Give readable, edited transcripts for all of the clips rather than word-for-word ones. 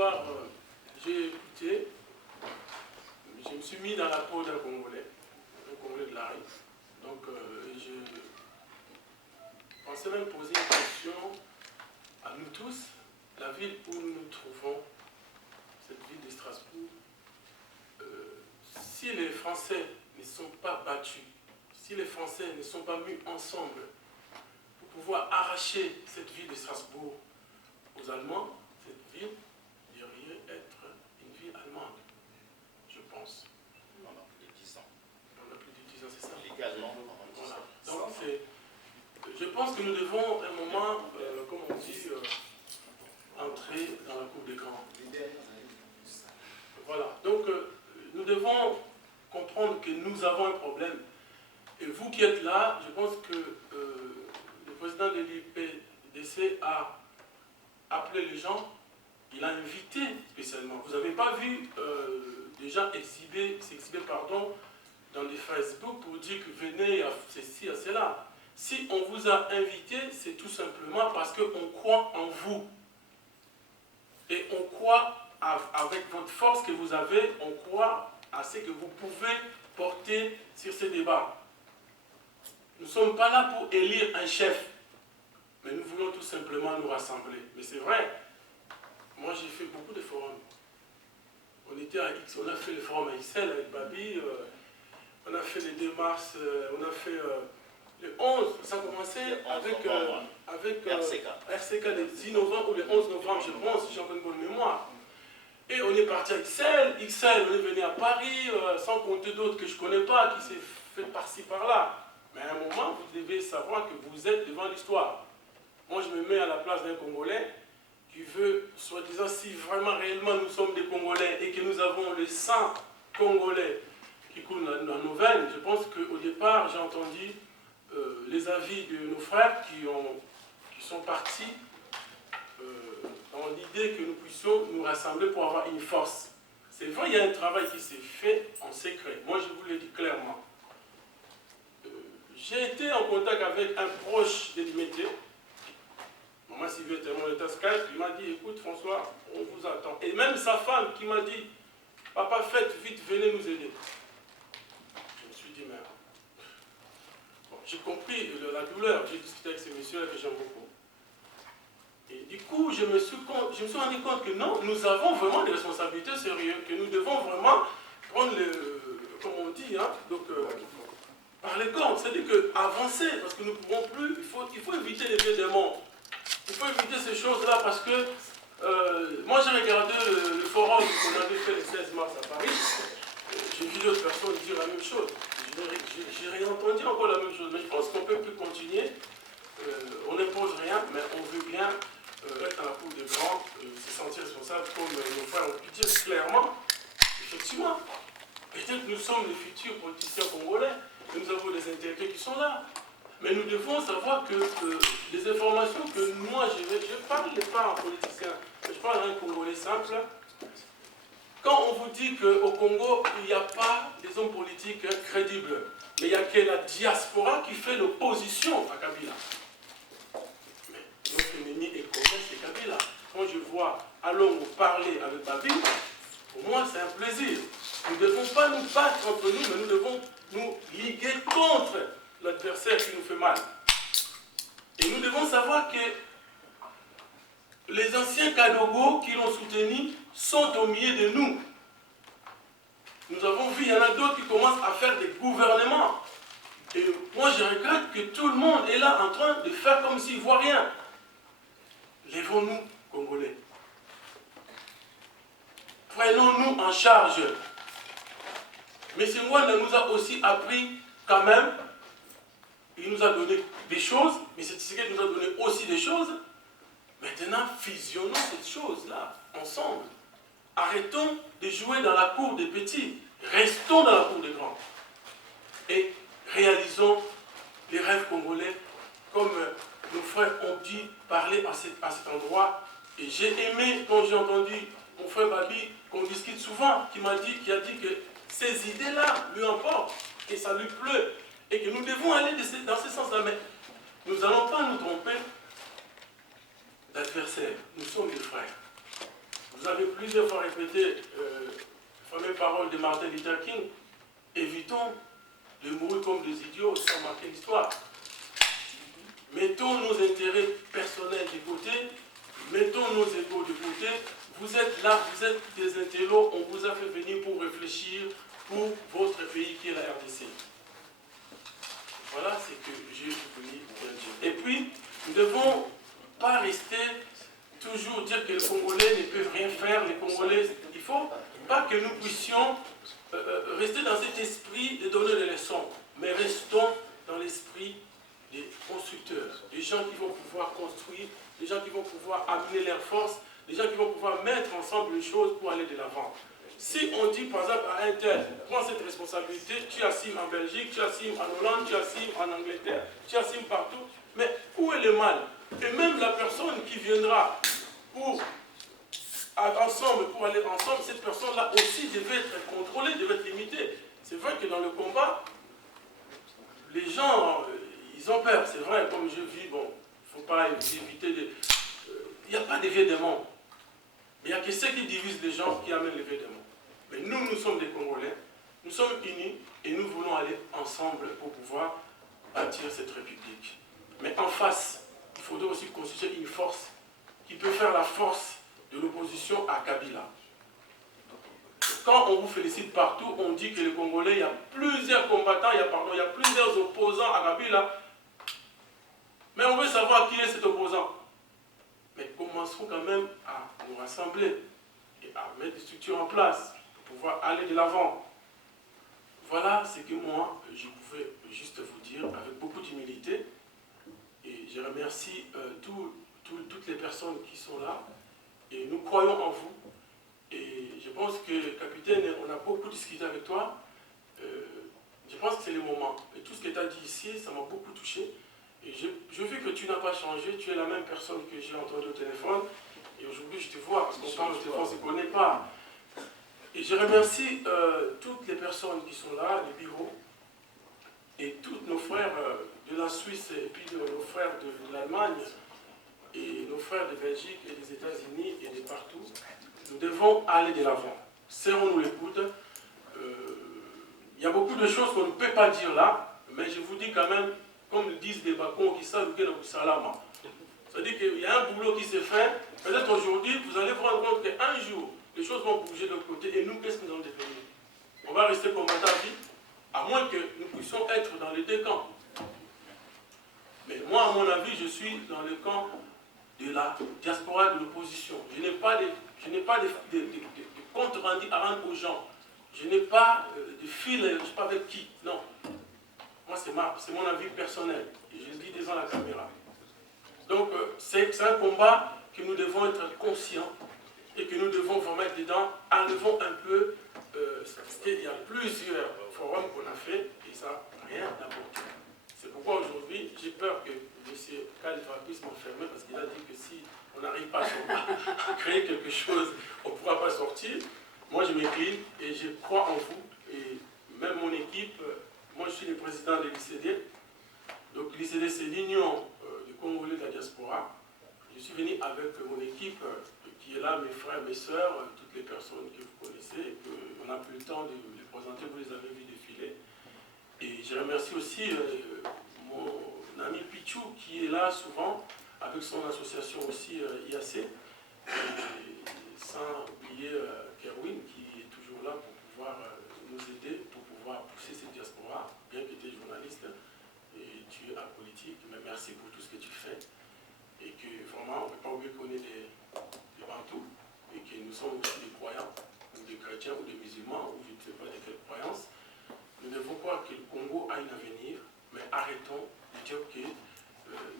soir, j'ai écouté, je me suis mis dans la peau d'un Congolais de la rue. Donc, je pensais même poser une question à nous tous. La ville où nous nous trouvons, cette ville de Strasbourg, si les Français ne sont pas battus, si les Français ne sont pas mis ensemble pour pouvoir arracher cette ville de Strasbourg aux Allemands, cette ville devrait être une ville allemande, je pense. On a plus de 10 ans. On a plus de 10 ans, c'est ça. Légalement, voilà. Donc, je pense que nous devons, à un moment, comme on dit, entrer dans la cour des grands. Voilà. Donc, nous devons comprendre que nous avons un problème. Et vous qui êtes là, je pense que le président de l'IPDC a appelé les gens, il a invité spécialement. Vous n'avez pas vu des gens s'exhiber dans des Facebook pour dire que venez à ceci, à cela. Si on vous a invité, c'est tout simplement parce qu'on croit en vous. Et on croit, avec votre force que vous avez, on croit à ce que vous pouvez porter sur ces débats. Nous ne sommes pas là pour élire un chef, mais nous voulons tout simplement nous rassembler. Mais c'est vrai, moi j'ai fait beaucoup de forums. On était à X, on a fait le forum à XL avec Babi, on a fait les 2 mars, on a fait le 11, ça a commencé avec RCK le 10 novembre ou le 11 novembre, je pense, si j'ai encore une bonne mémoire. Et on est parti à XL, on est venu à Paris, sans compter d'autres que je ne connais pas, qui s'est fait par-ci par-là. Mais à un moment, vous devez savoir que vous êtes devant l'histoire. Moi, je me mets à la place d'un Congolais qui veut, soi-disant, si vraiment réellement nous sommes des Congolais et que nous avons le sang congolais qui coule dans nos veines, je pense qu'au départ, j'ai entendu les avis de nos frères qui sont partis dans l'idée que nous puissions nous rassembler pour avoir une force. C'est vrai, il y a un travail qui s'est fait en secret. Moi, je vous le dis clairement. J'ai été en contact avec un proche de Limité. Maman Sylvie était mon état Skype. Il m'a dit, écoute François, on vous attend. Et même sa femme qui m'a dit, papa, faites vite, venez nous aider. Je me suis dit, mais... Bon, j'ai compris la douleur. J'ai discuté avec ces messieurs-là que j'aime beaucoup. Et du coup, je me suis rendu compte que non, nous avons vraiment des responsabilités sérieuses, que nous devons vraiment prendre comme on dit, hein, donc, par les cornes, c'est-à-dire avancer, parce que nous ne pouvons plus, il faut éviter les pieds des morts. Il faut éviter ces choses-là parce que moi j'ai regardé le forum qu'on avait fait le 16 mars à Paris, j'ai vu d'autres personnes dire la même chose. J'ai rien entendu encore la même chose, mais je pense qu'on ne peut plus continuer. On n'impose rien, mais on veut bien être dans la cour des grands, se sentir responsable, comme nos frères ont pu dire clairement. Effectivement, peut-être nous sommes les futurs politiciens congolais, nous avons des intellectuels qui sont là. Mais nous devons savoir que les informations que moi je ne parle pas en politicien, je parle d'un Congolais simple. Quand on vous dit qu'au Congo, il n'y a pas des hommes politiques crédibles, mais il n'y a que la diaspora qui fait l'opposition à Kabila. Mais notre ennemi est commun, c'est Kabila. Quand je vois Alongo parler avec Babi, pour moi c'est un plaisir. Nous ne devons pas nous battre entre nous, mais nous devons nous liguer contre l'adversaire qui nous fait mal. Et nous devons savoir que les anciens Kadogo qui l'ont soutenu sont au milieu de nous. Nous avons vu, il y en a d'autres qui commencent à faire des gouvernements. Et moi je regrette que tout le monde est là en train de faire comme s'il ne voit rien. Lèvons-nous, Congolais. Prenons-nous en charge. M. Mwanda nous a aussi appris quand même. Il nous a donné des choses, mais cette Tshisekedi nous a donné aussi des choses. Maintenant, fusionnons cette chose-là, ensemble. Arrêtons de jouer dans la cour des petits. Restons dans la cour des grands. Et réalisons les rêves congolais, comme nos frères ont dit parler à cet endroit. Et j'ai aimé, quand j'ai entendu mon frère Babi, qu'on discute souvent, qui a dit que ces idées-là lui emportent, et ça lui plaît. Et que nous devons aller dans ce sens-là. Mais nous n'allons pas nous tromper d'adversaires. Nous sommes des frères. vous avez plusieurs fois répété les fameuses paroles de Martin Luther King. Évitons de mourir comme des idiots sans marquer l'histoire. Mettons nos intérêts personnels de côté, mettons nos égos de côté. Vous êtes là, vous êtes des intellos, on vous a fait venir pour réfléchir pour votre pays qui est la RDC. Voilà ce que j'ai voulu dire. Et puis, nous ne devons pas rester toujours dire que les Congolais ne peuvent rien faire, les Congolais, il ne faut pas que nous puissions rester dans cet esprit de donner des leçons, mais restons dans l'esprit des constructeurs, des gens qui vont pouvoir construire, des gens qui vont pouvoir amener leurs forces, des gens qui vont pouvoir mettre ensemble les choses pour aller de l'avant. Si on dit par exemple à un tel, prends cette responsabilité, tu assumes en Belgique, tu assumes en Hollande, tu assumes en Angleterre, tu assumes partout, mais où est le mal? Et même la personne qui viendra pour aller ensemble, cette personne-là aussi devait être contrôlée, devait être limitée. C'est vrai que dans le combat, les gens, ils ont peur, c'est vrai, comme je vis, bon, il ne faut pas éviter de... Il n'y a pas d'éveil des mondes. Mais il n'y a que ceux qui divisent les gens qui amènent l'éveil des mondes. Mais nous, nous sommes des Congolais, nous sommes unis et nous voulons aller ensemble pour pouvoir bâtir cette République. Mais en face, il faudrait aussi constituer une force qui peut faire la force de l'opposition à Kabila. Quand on vous félicite partout, on dit que les Congolais, il y a plusieurs combattants, il y a plusieurs opposants à Kabila. Mais on veut savoir qui est cet opposant. Mais commençons quand même à nous rassembler et à mettre des structures en place pour pouvoir aller de l'avant. Voilà ce que moi, je pouvais juste vous dire avec beaucoup d'humilité. Et je remercie toutes les personnes qui sont là. Et nous croyons en vous. Et je pense que, capitaine, on a beaucoup discuté avec toi. Je pense que c'est le moment. Et tout ce que tu as dit ici, ça m'a beaucoup touché. Et je vis que tu n'as pas changé. Tu es la même personne que j'ai entendue au téléphone. Et aujourd'hui, je te vois, parce qu'on parle au téléphone, on ne se connaît pas. Et je remercie toutes les personnes qui sont là, les bureaux, et tous nos frères de la Suisse, et puis nos frères de l'Allemagne, et nos frères de Belgique et des États-Unis et de partout. Nous devons aller de l'avant. Serrons-nous les coudes. Il y a beaucoup de choses qu'on ne peut pas dire là, mais je vous dis quand même, comme le disent des bacons qui savent que le salama. C'est-à-dire qu'il y a un boulot qui s'est fait. Peut-être aujourd'hui, vous allez vous rendre compte qu'un jour, les choses vont bouger de l'autre côté. Et nous, qu'est-ce que nous allons devenir? On va rester combattant à vie, à moins que nous puissions être dans les deux camps. Mais moi, à mon avis, je suis dans le camp de la diaspora de l'opposition. Je n'ai pas de compte rendu à rendre aux gens. Je n'ai pas de fil, je ne sais pas avec qui. Non. Moi, c'est mon avis personnel. Et je le dis devant la caméra. Donc, c'est un combat que nous devons être conscients et que nous devons vraiment être dedans. Enlevons un peu, parce qu'il y a plusieurs forums qu'on a fait et ça n'a rien apporté. C'est pourquoi aujourd'hui, j'ai peur que M. Khalifa puisse m'enfermer parce qu'il a dit que si on n'arrive pas à créer quelque chose, on ne pourra pas sortir. Moi, je m'écris et je crois en vous. Et même mon équipe, moi, je suis le président de l'ICD. Donc, l'ICD, c'est l'Union des Congolais de la diaspora. Je suis venu avec mon équipe qui est là, mes frères, mes sœurs, toutes les personnes que vous connaissez. On n'a plus le temps de les présenter, vous les avez vus défiler. Et je remercie aussi mon ami Pichou qui est là souvent avec son association aussi IAC. Et sans oublier Kerwin qui est toujours là pour pouvoir nous aider, pour pouvoir pousser cette diaspora, bien que tu es journaliste et tu es apolitique. Mais merci pour tout ce que tu fais. Et que vraiment, on ne peut pas oublier qu'on est des Bantous et que nous sommes aussi des croyants, ou des chrétiens, ou des musulmans, ou je ne sais pas de quelle croyance. Nous devons croire que le Congo a un avenir, mais arrêtons de dire que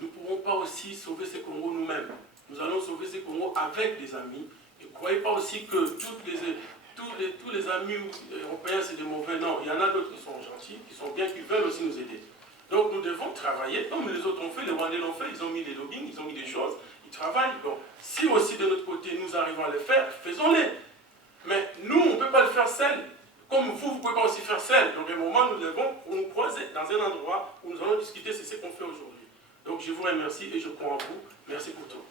nous ne pourrons pas aussi sauver ce Congo nous-mêmes. Nous allons sauver ce Congo avec des amis. Et ne croyez pas aussi que tous les amis européens, c'est des mauvais. Non, il y en a d'autres qui sont gentils, qui sont bien, qui veulent aussi nous aider. Donc nous devons travailler comme les autres ont fait, les Rwandais l'ont fait, ils ont mis des lobbying, ils ont mis des choses, ils travaillent. Donc si aussi de notre côté nous arrivons à les faire, faisons-les. Mais nous, on ne peut pas le faire seul. Comme vous, vous ne pouvez pas aussi faire seul. Donc à un moment, nous devons nous croiser dans un endroit où nous allons discuter, c'est ce qu'on fait aujourd'hui. Donc je vous remercie et je crois en vous. Merci pour tout.